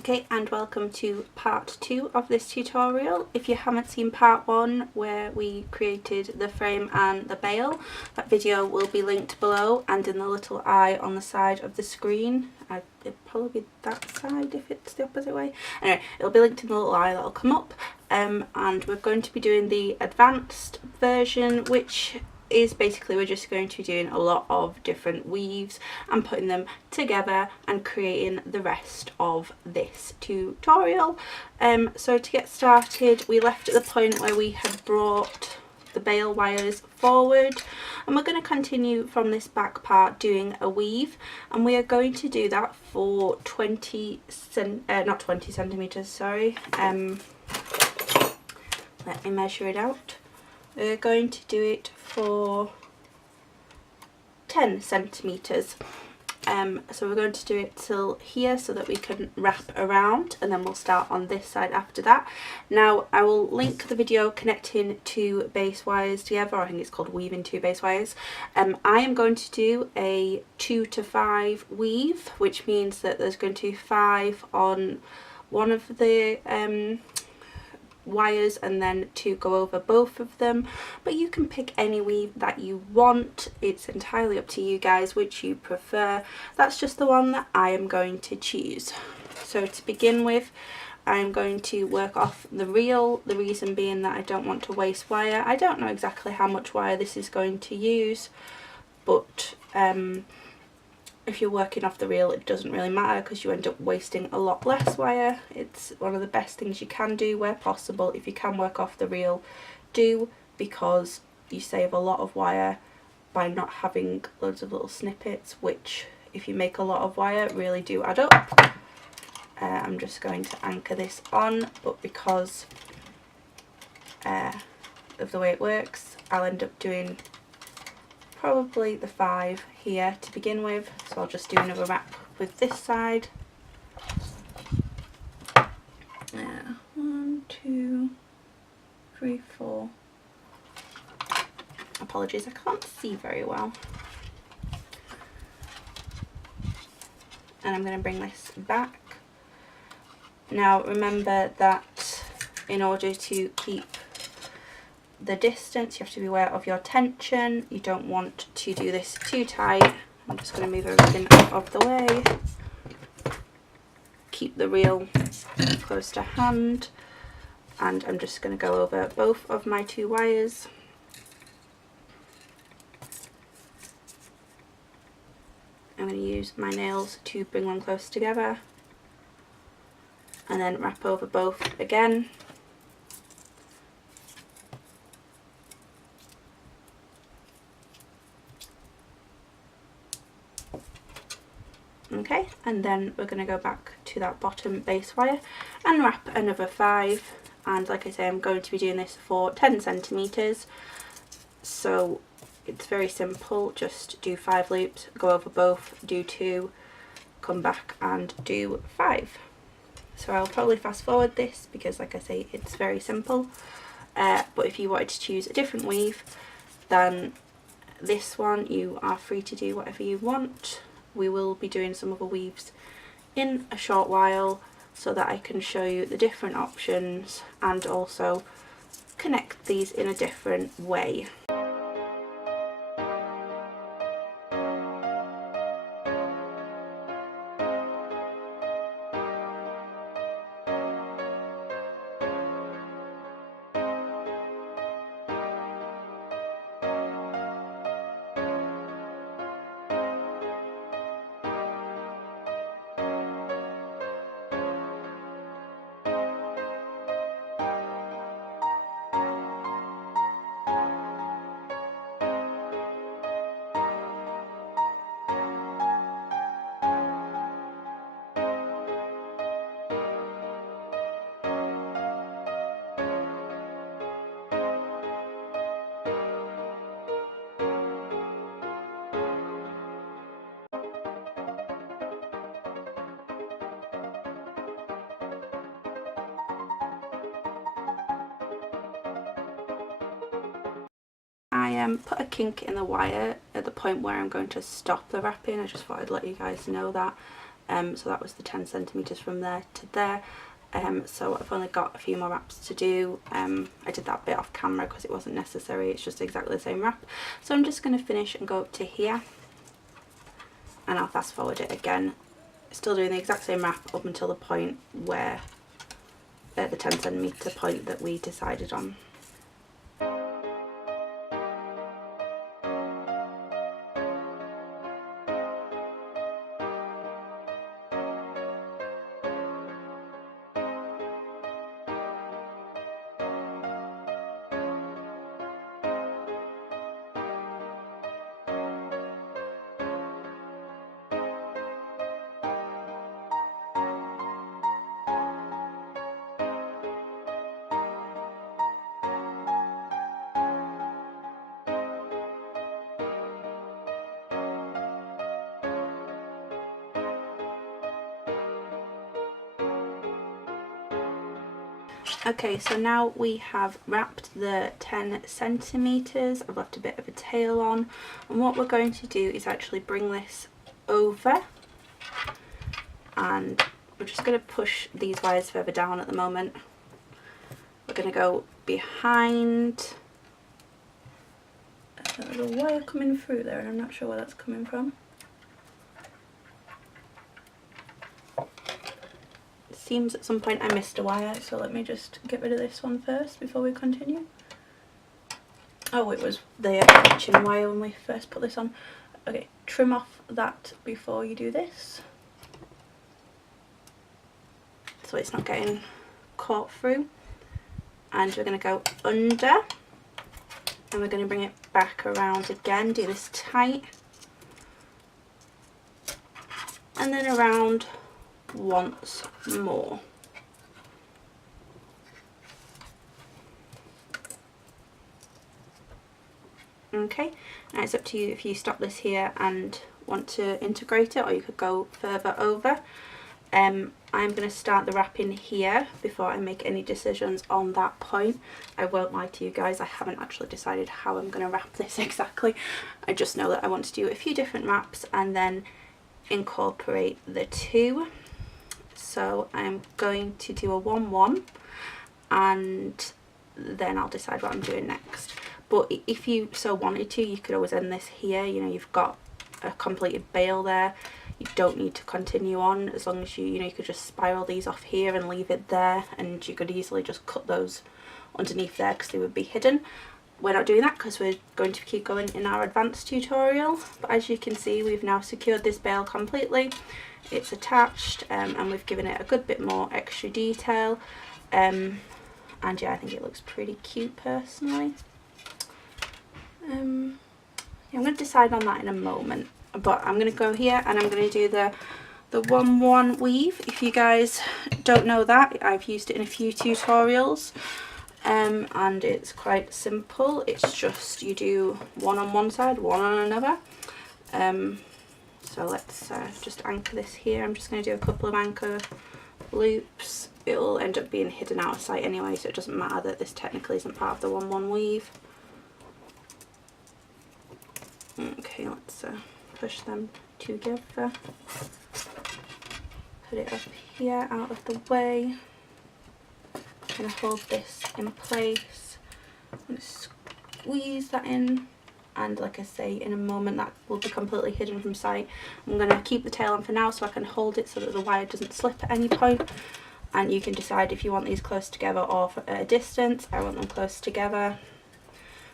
Okay, and welcome to part 2 of this tutorial. If you haven't seen part 1 where we created the frame and the bail, that video will be linked below and in the little eye on the side of the screen. It'll probably be that side if it's the opposite way. Anyway, it'll be linked in the little eye that'll come up, and we're going to be doing the advanced version, which is basically we're just going to be doing a lot of different weaves and putting them together and creating the rest of this tutorial. So to get started, we left at the point where we had brought the bail wires forward, and we're going to continue from this back part doing a weave, and we are going to do that for not 20 centimeters, sorry. Let me measure it out. We're going to do it for 10 centimeters. So we're going to do it till here so that we can wrap around, and then we'll start on this side after that. Now I will link the video connecting two base wires together, I think it's called weaving two base wires. I am going to do a 2 to 5 weave, which means that there's going to be 5 on one of the wires and then 2 go over both of them, but you can pick any weave that you want. It's entirely up to you guys which you prefer. That's just the one that I am going to choose. So to begin with, I'm going to work off the reel, the reason being that I don't want to waste wire. I don't know exactly how much wire this is going to use, but if you're working off the reel it doesn't really matter because you end up wasting a lot less wire. It's one of the best things you can do where possible. If you can work off the reel, do, because you save a lot of wire by not having loads of little snippets, which if you make a lot of wire really do add up. I'm just going to anchor this on, but because of the way it works I'll end up doing probably the 5 here to begin with, so I'll just do another wrap with this side. 1, 2, 3, 4. Apologies, I can't see very well. And I'm going to bring this back. Now remember that in order to keep the distance you have to be aware of your tension. You don't want to do this too tight. I'm just going to move everything out of the way. Keep the reel close to hand, and I'm just going to go over both of my 2 wires. I'm going to use my nails to bring them close together and then wrap over both again. Okay, and then we're going to go back to that bottom base wire and wrap another 5, and like I say I'm going to be doing this for 10 centimeters, so it's very simple. Just do 5 loops, go over both, do 2, come back and do 5. So I'll probably fast forward this because like I say it's very simple, but if you wanted to choose a different weave than this one you are free to do whatever you want. We will be doing some other weaves in a short while so that I can show you the different options and also connect these in a different way. I put a kink in the wire at the point where I'm going to stop the wrapping. I just thought I'd let you guys know that. so that was the 10 centimetres from there to there. So I've only got a few more wraps to do. I did that bit off camera because it wasn't necessary, it's just exactly the same wrap. So I'm just going to finish and go up to here, and I'll fast forward it again, still doing the exact same wrap up until the point where, the 10 centimetre point that we decided on. Okay, so now we have wrapped the 10 centimetres. I've left a bit of a tail on, and what we're going to do is actually bring this over, and we're just going to push these wires further down at the moment. We're going to go behind. There's a wire coming through there and I'm not sure where that's coming from. Seems at some point I missed a wire, so let me just get rid of this one first before we continue. Oh, it was the kitchen wire when we first put this on. Okay, trim off that before you do this, so it's not getting caught through. And we're going to go under, and we're going to bring it back around again, do this tight, and then around once more. Okay, now it's up to you if you stop this here and want to integrate it, or you could go further over. I'm going to start the wrapping here before I make any decisions on that point. I won't lie to you guys, I haven't actually decided how I'm going to wrap this exactly. I just know that I want to do a few different wraps and then incorporate the two. So I'm going to do a 1-1 and then I'll decide what I'm doing next. But if you so wanted to, you could always end this here. You know, you've got a completed bail there. You don't need to continue on, as long as you know, you could just spiral these off here and leave it there, and you could easily just cut those underneath there because they would be hidden. We're not doing that because we're going to keep going in our advanced tutorial. But as you can see, we've now secured this bail completely. It's attached, and we've given it a good bit more extra detail, and yeah, I think it looks pretty cute personally. Yeah, I'm going to decide on that in a moment, but I'm going to go here and I'm going to do the 1-1 weave. If you guys don't know that, I've used it in a few tutorials, and it's quite simple. It's just you do one on one side, one on another. So let's just anchor this here. I'm just going to do a couple of anchor loops. It'll end up being hidden out of sight anyway, so it doesn't matter that this technically isn't part of the 1-1 weave. Okay, let's push them together. Put it up here out of the way. I'm going to hold this in place. I'm going to squeeze that in, and like I say, in a moment that will be completely hidden from sight. I'm going to keep the tail on for now so I can hold it so that the wire doesn't slip at any point. And you can decide if you want these close together or at a distance. I want them close together.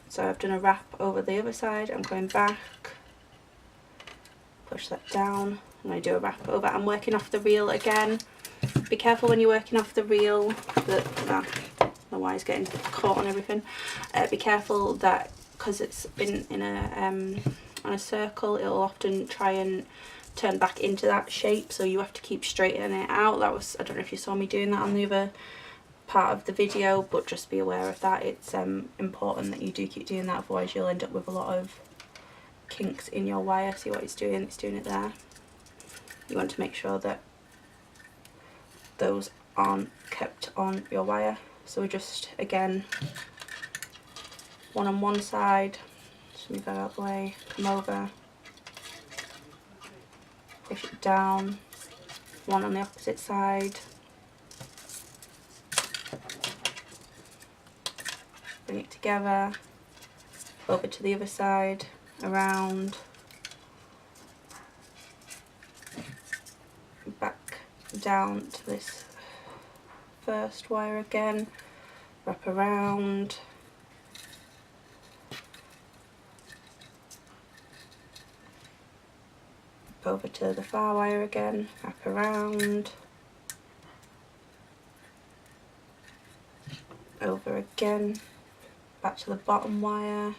So I've done a wrap over the other side. I'm going back, push that down. I'm going to do a wrap over. I'm working off the reel again. Be careful when you're working off the reel that the wire's getting caught on everything. Be careful that, because it's been in on a circle, it'll often try and turn back into that shape, so you have to keep straightening it out. That was, I don't know if you saw me doing that on the other part of the video, but just be aware of that. It's important that you do keep doing that, otherwise you'll end up with a lot of kinks in your wire. See what it's doing it there. You want to make sure that those aren't kept on your wire. So we just, again, one on one side, just move that out of the way, come over, push it down, one on the opposite side. Bring it together, over to the other side, around, back down to this first wire again, wrap around, over to the far wire again, wrap around, over again, back to the bottom wire,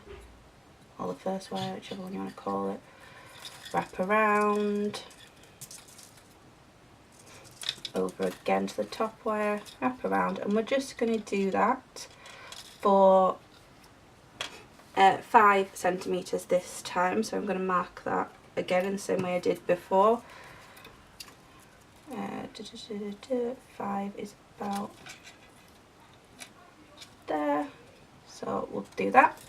or the first wire, whichever one you want to call it, wrap around, over again to the top wire, wrap around, and we're just going to do that for 5 centimetres this time. So I'm going to mark that again in the same way I did before. 5 is about there, so we'll do that.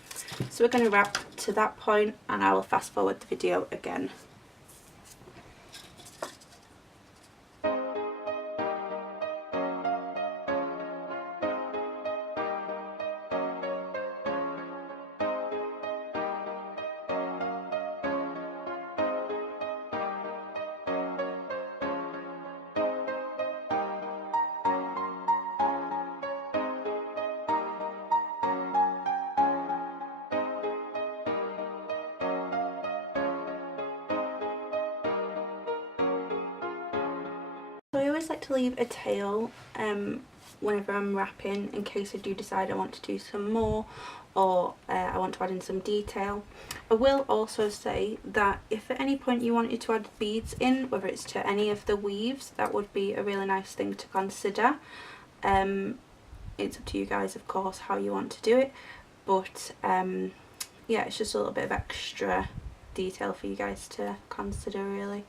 So we're going to wrap to that point, and I will fast forward the video again. So I always like to leave a tail whenever I'm wrapping, in case I do decide I want to do some more, or I want to add in some detail. I will also say that if at any point you wanted to add beads in, whether it's to any of the weaves, that would be a really nice thing to consider. It's up to you guys, of course, how you want to do it, but yeah, it's just a little bit of extra detail for you guys to consider, really.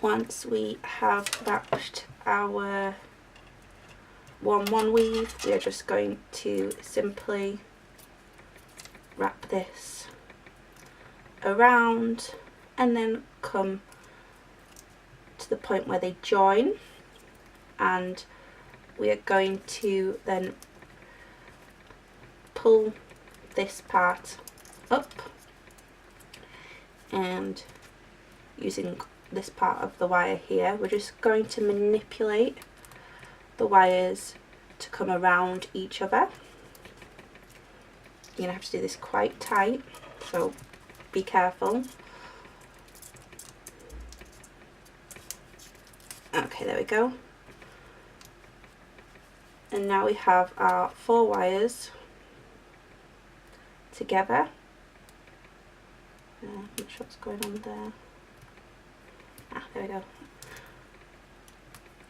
Once we have wrapped our 1-1 weave, we are just going to simply wrap this around and then come to the point where they join, and we are going to then pull this part up, and using this part of the wire here, we're just going to manipulate the wires to come around each other. You're going to have to do this quite tight, so be careful. Okay, there we go. And now we have our 4 wires together. Not sure what's going on there. There we go.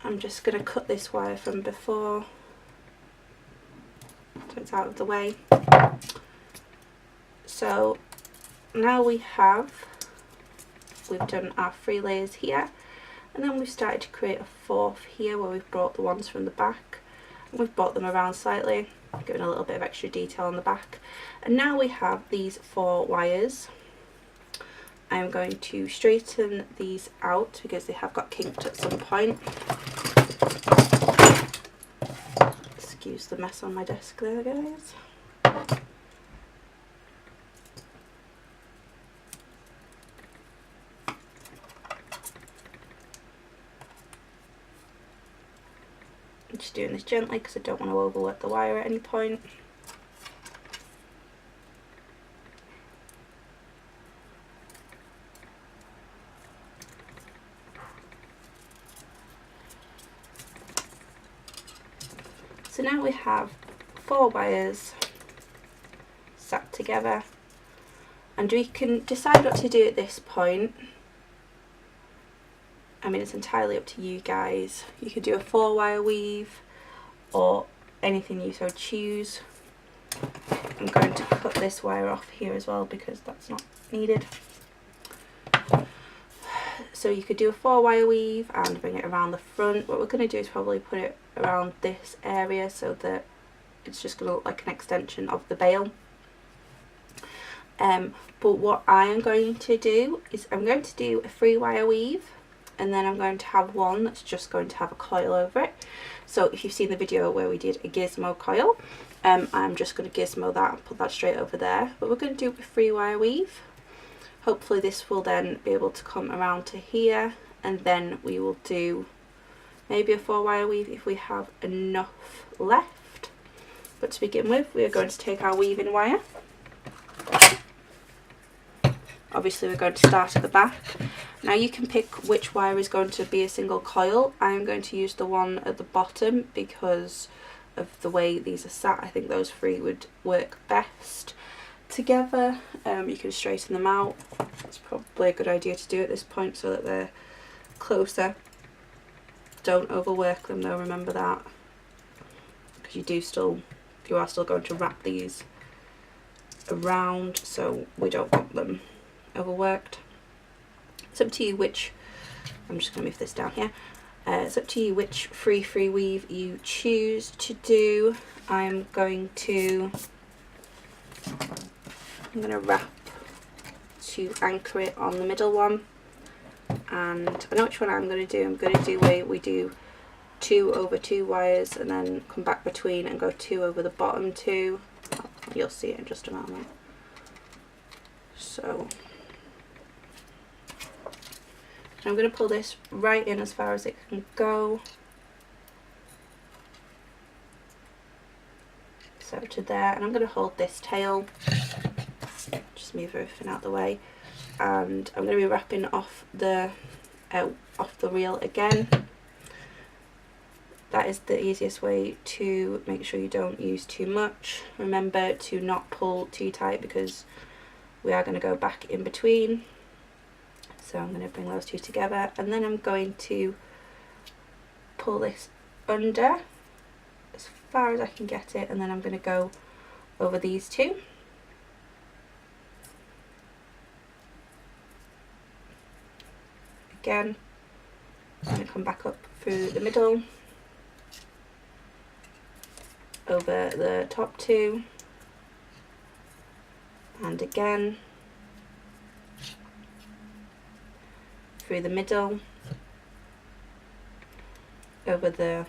I'm just going to cut this wire from before so it's out of the way. So now we've done our 3 layers here, and then we've started to create a 4th here where we've brought the ones from the back and we've brought them around slightly, giving a little bit of extra detail on the back. And now we have these 4 wires. I'm going to straighten these out because they have got kinked at some point. Excuse the mess on my desk there, guys. I'm just doing this gently because I don't want to overwork the wire at any point. So now we have 4 wires sat together, and we can decide what to do at this point. I mean, it's entirely up to you guys. You could do a 4-wire weave or anything you so choose. I'm going to cut this wire off here as well because that's not needed. So you could do a 4-wire weave and bring it around the front. What we're going to do is probably put it around this area so that it's just going to look like an extension of the bail. But what I am going to do is I'm going to do a 3-wire weave, and then I'm going to have one that's just going to have a coil over it. So if you've seen the video where we did a gizmo coil, I'm just going to gizmo that and put that straight over there. But we're going to do a 3-wire weave. Hopefully this will then be able to come around to here, and then we will do maybe a 4-wire weave if we have enough left. But to begin with, we are going to take our weaving wire. Obviously we're going to start at the back. Now you can pick which wire is going to be a single coil. I'm going to use the one at the bottom because of the way these are sat. I think those 3 would work best together. You can straighten them out. It's probably a good idea to do at this point so that they're closer. Don't overwork them though, remember that, because you are still going to wrap these around, so we don't want them overworked. It's up to you which, I'm just going to move this down here, it's up to you which free weave you choose to do. I'm going to wrap to anchor it on the middle one, and I know which one I'm going to do. I'm going to do where we do 2 over 2 wires and then come back between and go 2 over the bottom 2. You'll see it in just a moment. So I'm going to pull this right in as far as it can go. So to there, and I'm going to hold this tail, just move everything out of the way, and I'm going to be wrapping off the reel again. That is the easiest way to make sure you don't use too much. Remember to not pull too tight because we are going to go back in between. So I'm going to bring those 2 together, and then I'm going to pull this under as far as I can get it, and then I'm going to go over these 2. Again, I'm going to come back up through the middle, over the top 2, and again through the middle, over the,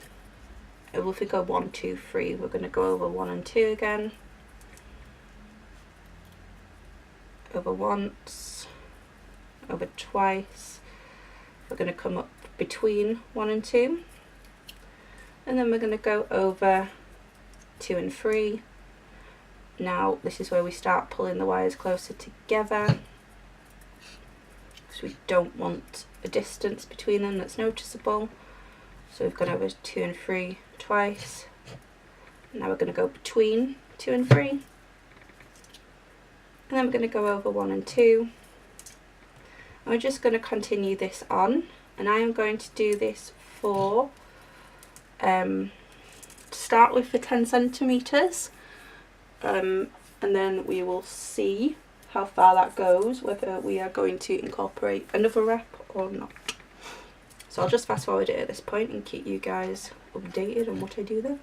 if we go 1, 2, 3, we're going to go over 1 and 2 again, over once, over twice, we're going to come up between 1 and 2, and then we're going to go over 2 and 3. Now this is where we start pulling the wires closer together, because we don't want a distance between them that's noticeable. So we've gone over 2 and 3 twice. Now we're going to go between 2 and 3, and then we're going to go over 1 and 2, and we're just going to continue this on, and I am going to do this for to start with for 10 centimeters, and then we will see how far that goes, whether we are going to incorporate another rep or not. So I'll just fast forward it at this point and keep you guys updated on what I do there.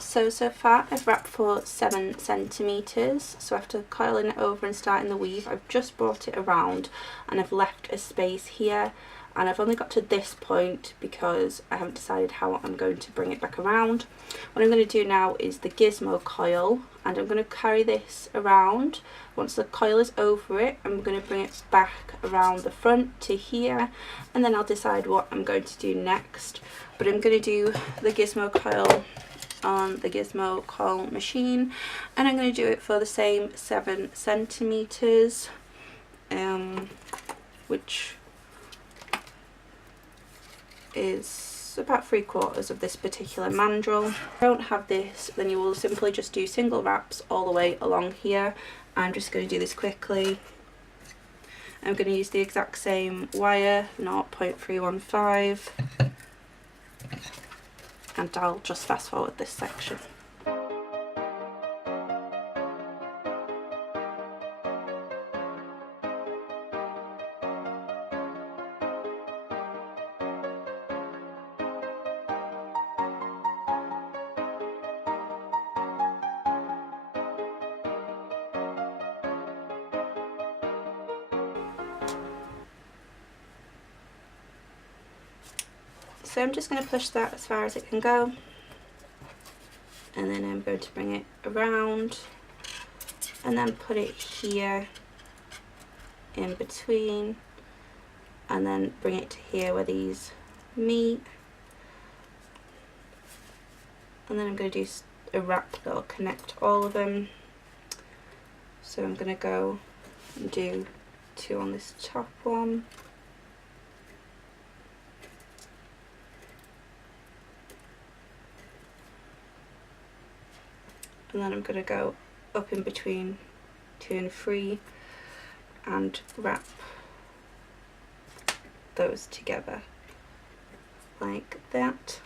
So far I've wrapped for 7 centimeters. So after coiling it over and starting the weave, I've just brought it around and I've left a space here, and I've only got to this point because I haven't decided how I'm going to bring it back around. What I'm going to do now is the gizmo coil, and I'm going to carry this around. Once the coil is over it, I'm going to bring it back around the front to here, and then I'll decide what I'm going to do next. But I'm going to do the gizmo coil on the gizmo coil machine, and I'm going to do it for the same 7 centimeters, which is about 3/4 of this particular mandrel. If you don't have this, then you will simply just do single wraps all the way along here. I'm just going to do this quickly. I'm going to use the exact same wire, 0.315, and I'll just fast forward this section. So I'm just going to push that as far as it can go, and then I'm going to bring it around and then put it here in between, and then bring it to here where these meet, and then I'm going to do a wrap that will connect all of them. So I'm going to go and do 2 on this top one. And then I'm going to go up in between 2 and 3 and wrap those together like that.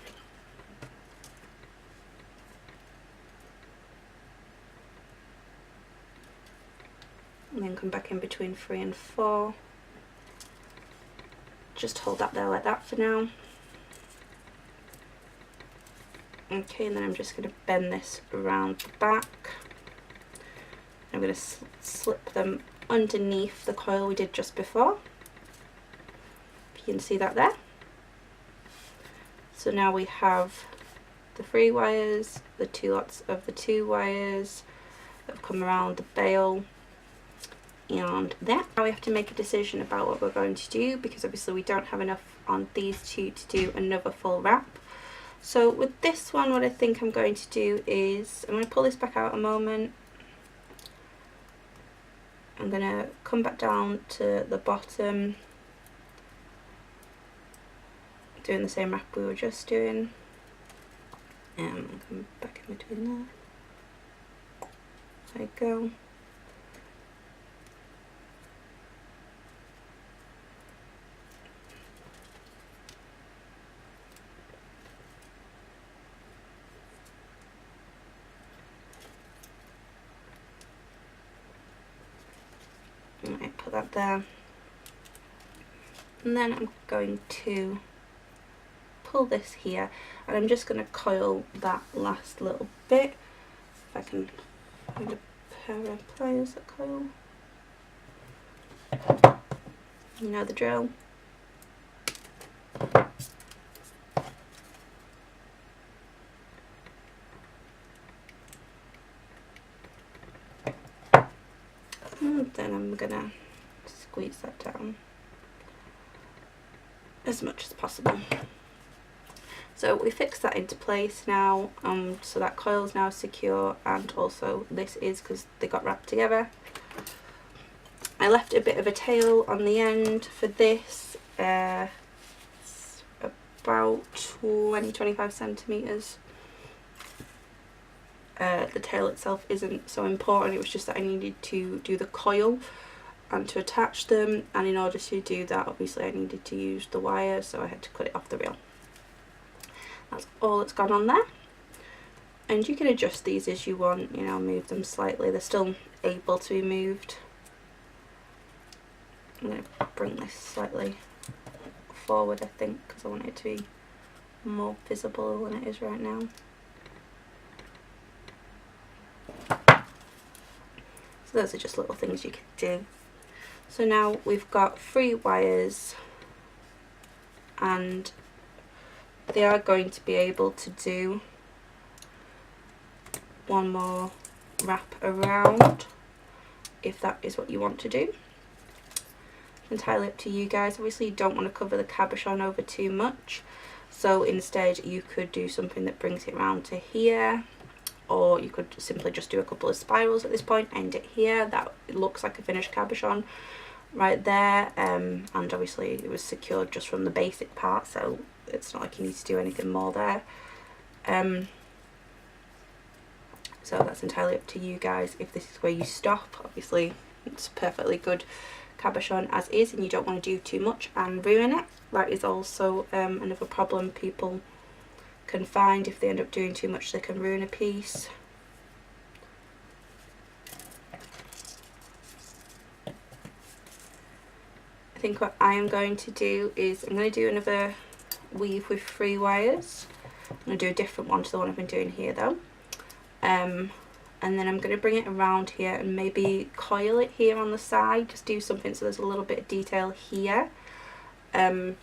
And then come back in between 3 and 4. Just hold that there like that for now. Okay, and then I'm just going to bend this around the back. I'm going to slip them underneath the coil we did just before. If you can see that there. So now we have the 3 wires, the 2 lots of the 2 wires that have come around the bail, and that. Now we have to make a decision about what we're going to do, because obviously we don't have enough on these 2 to do another full wrap. So with this one, what I think I'm going to do is, I'm going to pull this back out a moment. I'm going to come back down to the bottom, doing the same wrap we were just doing. And come back in between there. There you go. Right, put that there, and then I'm going to pull this here, and I'm just going to coil that last little bit. If I can find a pair of pliers that coil, you know the drill. And then I'm gonna squeeze that down as much as possible. So we fixed that into place now, so that coil is now secure, and also this is, because they got wrapped together. I left a bit of a tail on the end for this. It's about 20-25 centimetres. The tail itself isn't so important, it was just that I needed to do the coil and to attach them, and in order to do that obviously I needed to use the wire, so I had to cut it off the reel. That's all that's gone on there, and you can adjust these as you want, you know, move them slightly, they're still able to be moved. I'm going to bring this slightly forward, I think, because I want it to be more visible than it is right now. So those are just little things you can do. So now we've got 3 wires, and they are going to be able to do one more wrap around if that is what you want to do. Entirely up to you guys. Obviously you don't want to cover the cabochon over too much, so instead you could do something that brings it round to here, or you could simply just do a couple of spirals at this point, end it here. That looks like a finished cabochon right there, and obviously it was secured just from the basic part, so it's not like you need to do anything more there. So that's entirely up to you guys if this is where you stop. Obviously it's perfectly good cabochon as is, and you don't want to do too much and ruin it. That is also another problem people can find. If they end up doing too much, they can ruin a piece. I think what I am going to do is I'm going to do another weave with 3 wires. I'm going to do a different one to the one I've been doing here though. And then I'm going to bring it around here and maybe coil it here on the side, just do something so there's a little bit of detail here. Yeah,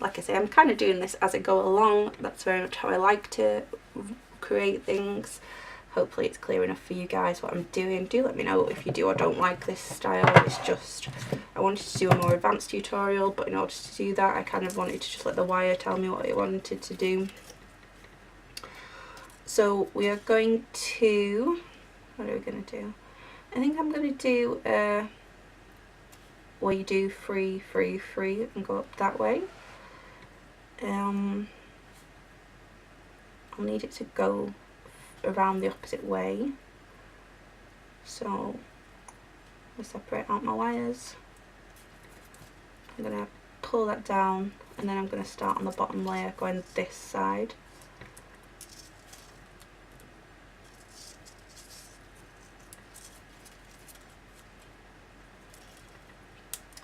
like I say, I'm kind of doing this as I go along. That's very much how I like to create things. Hopefully it's clear enough for you guys what I'm doing. Do let me know if you do or don't like this style. It's just, I wanted to do a more advanced tutorial, but in order to do that I kind of wanted to just let the wire tell me what it wanted to do. So we are going to, what are we going to do? I think I'm going to do where you do 3, 3, 3 and go up that way. I'll need it to go around the opposite way, so I separate out my wires. I'm going to pull that down, and then I'm going to start on the bottom layer going this side.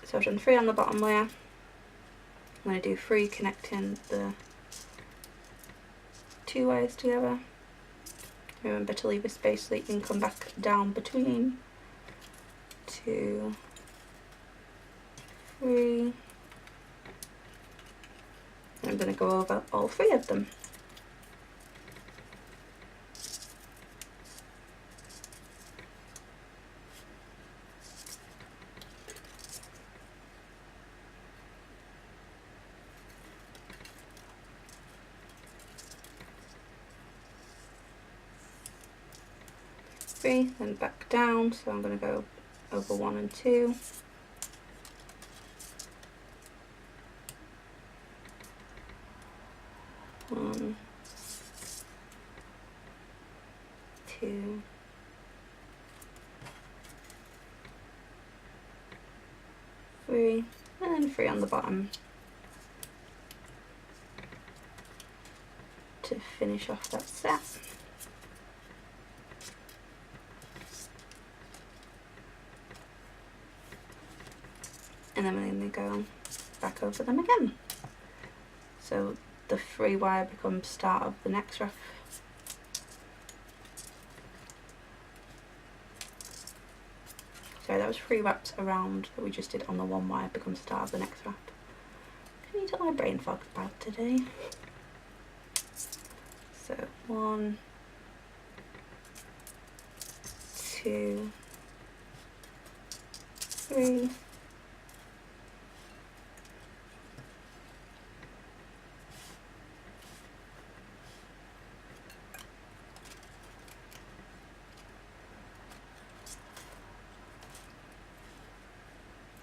So I've done 3 on the bottom layer. I'm going to do 3 connecting the 2 wires together. Remember to leave a space so that you can come back down between. 2, 3. And I'm going to go over all 3 of them. Then back down, so I'm going to go over 1 and 2. One, 2, 3, and then 3 on the bottom to finish off that set. And then we're going to go back over them again. So the 3 wire becomes start of the next wrap. Sorry, that was 3 wraps around that we just did on the 1 wire becomes start of the next wrap. I need to my brain fog about today. So 1, 2, 3.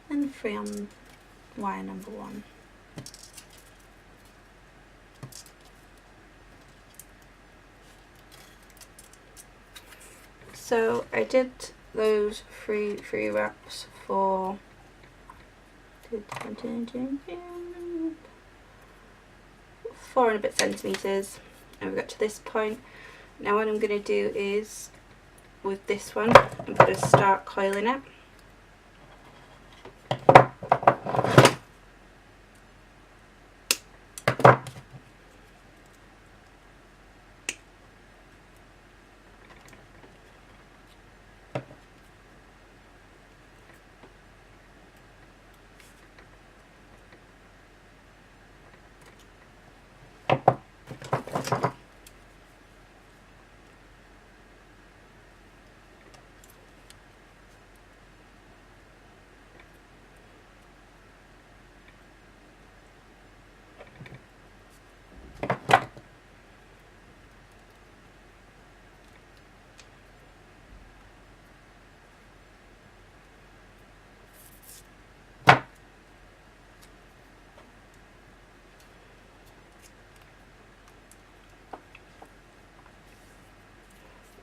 And 3 on wire number 1. So I did those 3 wraps for 4 and a bit centimetres, and we got to this point. Now what I'm going to do is, with this one, I'm going to start coiling it.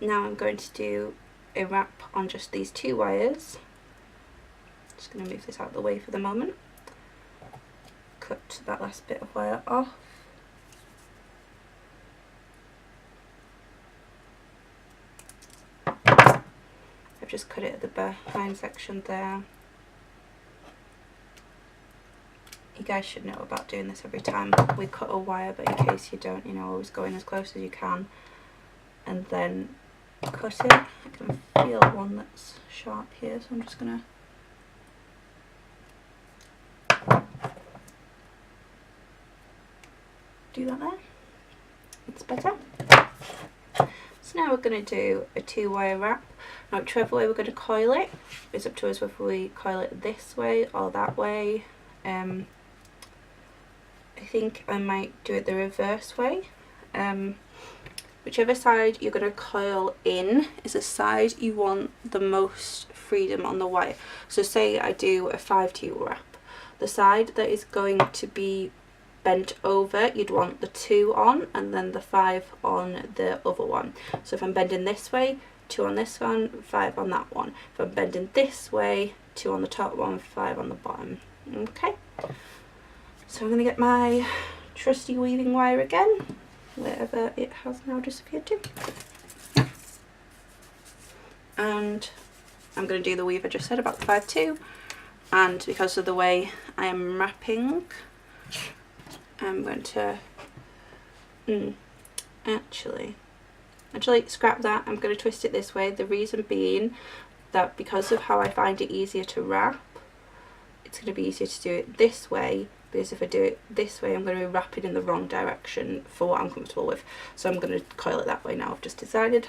Now I'm going to do a wrap on just these 2 wires. Just going to move this out of the way for the moment. Cut that last bit of wire off. I've just cut it at the behind section there. You guys should know about doing this every time we cut a wire, but in case you don't, you know, always go in as close as you can and then cut it. I can feel one that's sharp here, so I'm just going to do that there. It's better. So now we're going to do a 2-wire wrap. Now whichever way we're going to coil it, it's up to us whether we coil it this way or that way. I think I might do it the reverse way. Whichever side you're going to coil in is the side you want the most freedom on the wire. So say I do a 5-2 wrap. The side that is going to be bent over, you'd want the 2 on and then the 5 on the other one. So if I'm bending this way, 2 on this one, 5 on that one. If I'm bending this way, 2 on the top one, 5 on the bottom. Okay, so I'm going to get my trusty weaving wire again, wherever it has now disappeared to. And I'm going to do the weave I just said about the 5-2, and because of the way I am wrapping, I'm going to actually scrap that. I'm going to twist it this way, the reason being that because of how I find it easier to wrap, it's going to be easier to do it this way, because if I do it this way I'm going to be wrapping in the wrong direction for what I'm comfortable with. So I'm going to coil it that way now, I've just decided.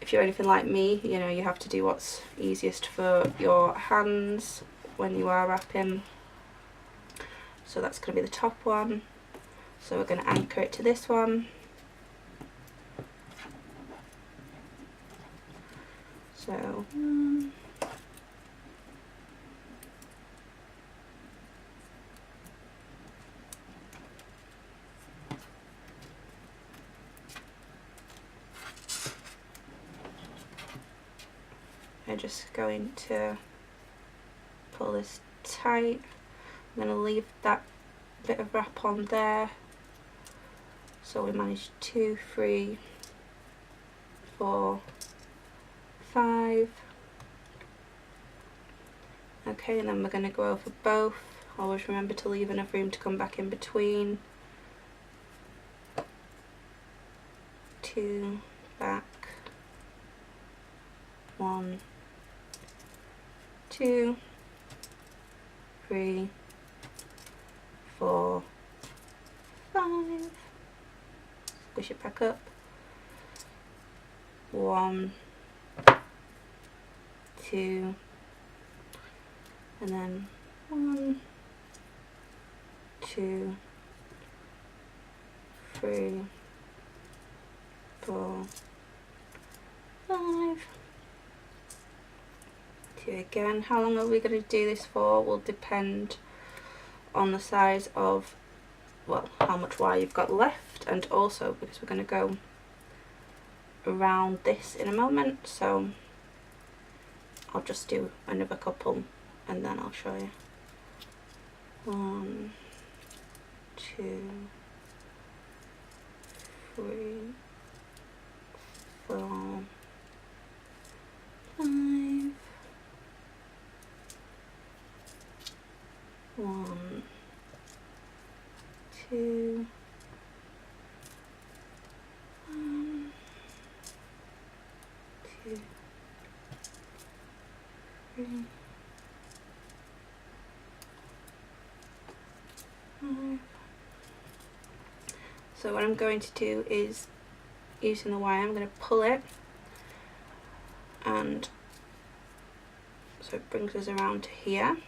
If you're anything like me, you know, you have to do what's easiest for your hands when you are wrapping. So that's going to be the top one. So we're going to anchor it to this one. So I'm just going to pull this tight. I'm going to leave that bit of wrap on there. So we managed 2, 3, 4, 5. Okay, and then we're going to go over both. Always remember to leave enough room to come back in between. 2, back. 1, 2, 3, 4, 5. Squish it back up. 1, 2, and then 1, 2, 3, 4, 5. 2 again. How long are we going to do this for will depend on the size of, well, how much wire you've got left, and also because we're going to go around this in a moment, so I'll just do another couple and then I'll show you. 1, 2, 3, 4, 5. 1, 2, 1, 2, 3, 5. So what I'm going to do is, using the wire, I'm going to pull it, and so it brings us around to here.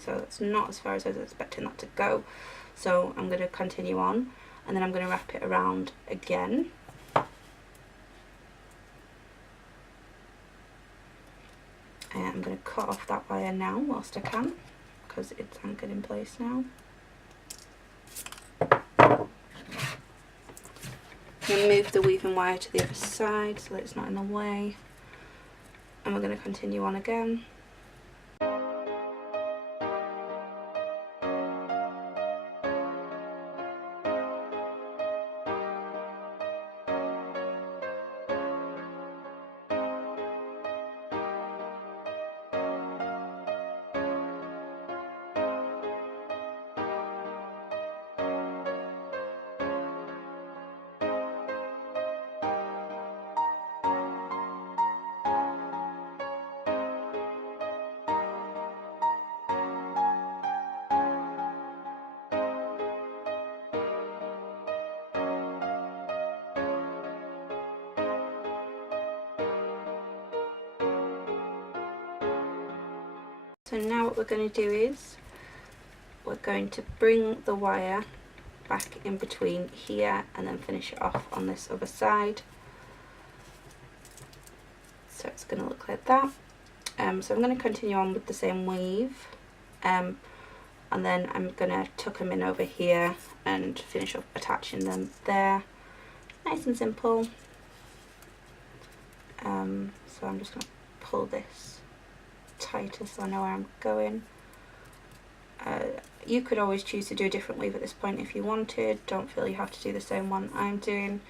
So it's not as far as I was expecting that to go. So I'm going to continue on, and then I'm going to wrap it around again. And I'm going to cut off that wire now whilst I can, because it's anchored in place now. going to move the weaving wire to the other side so that it's not in the way, and we're going to continue on again. So now what we're going to do is we're going to bring the wire back in between here and then finish it off on this other side. So it's going to look like that. So I'm going to continue on with the same weave, and then I'm going to tuck them in over here and finish up attaching them there. Nice and simple. So I'm just going to pull this tighter so I know where I'm going. You could always choose to do a different weave at this point if you wanted. Don't feel you have to do the same one I'm doing.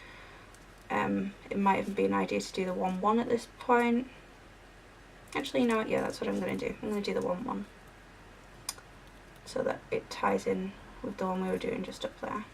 It might even be an idea to do the 1-1 at this point. Actually, you know what, yeah, that's what I'm going to do. I'm going to do the 1-1 so that it ties in with the one we were doing just up there.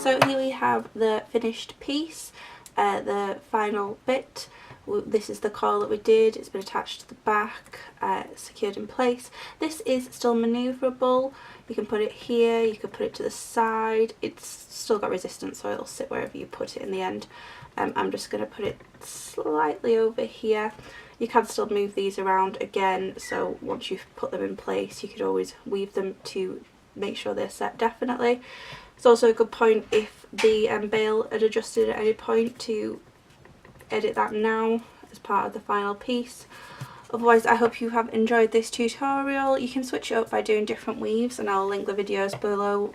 So here we have the finished piece, the final bit. This is the coil that we did. It's been attached to the back, secured in place. This is still manoeuvrable. You can put it here, you can put it to the side. It's still got resistance, so it'll sit wherever you put it in the end. I'm just going to put it slightly over here. You can still move these around again, so once you've put them in place you could always weave them to make sure they're set definitely. It's also a good point if the bail had adjusted at any point to edit that now as part of the final piece. Otherwise, I hope you have enjoyed this tutorial. You can switch it up by doing different weaves, and I'll link the videos below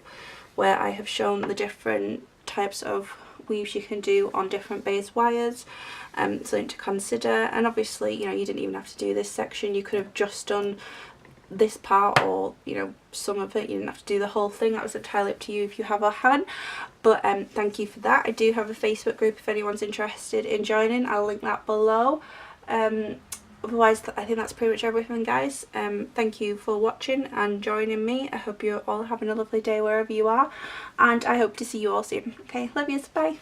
where I have shown the different types of weaves you can do on different base wires. Something to consider. And obviously, you know, you didn't even have to do this section. You could have just done this part, or you know, some of it. You didn't have to do the whole thing. That was entirely up to you if you have or haven't. But thank you for that. I do have a Facebook group if anyone's interested in joining. I'll link that below. Otherwise, I think that's pretty much everything, guys. Thank you for watching and joining me. I hope you're all having a lovely day wherever you are, and I hope to see you all soon. Okay, love yous, bye.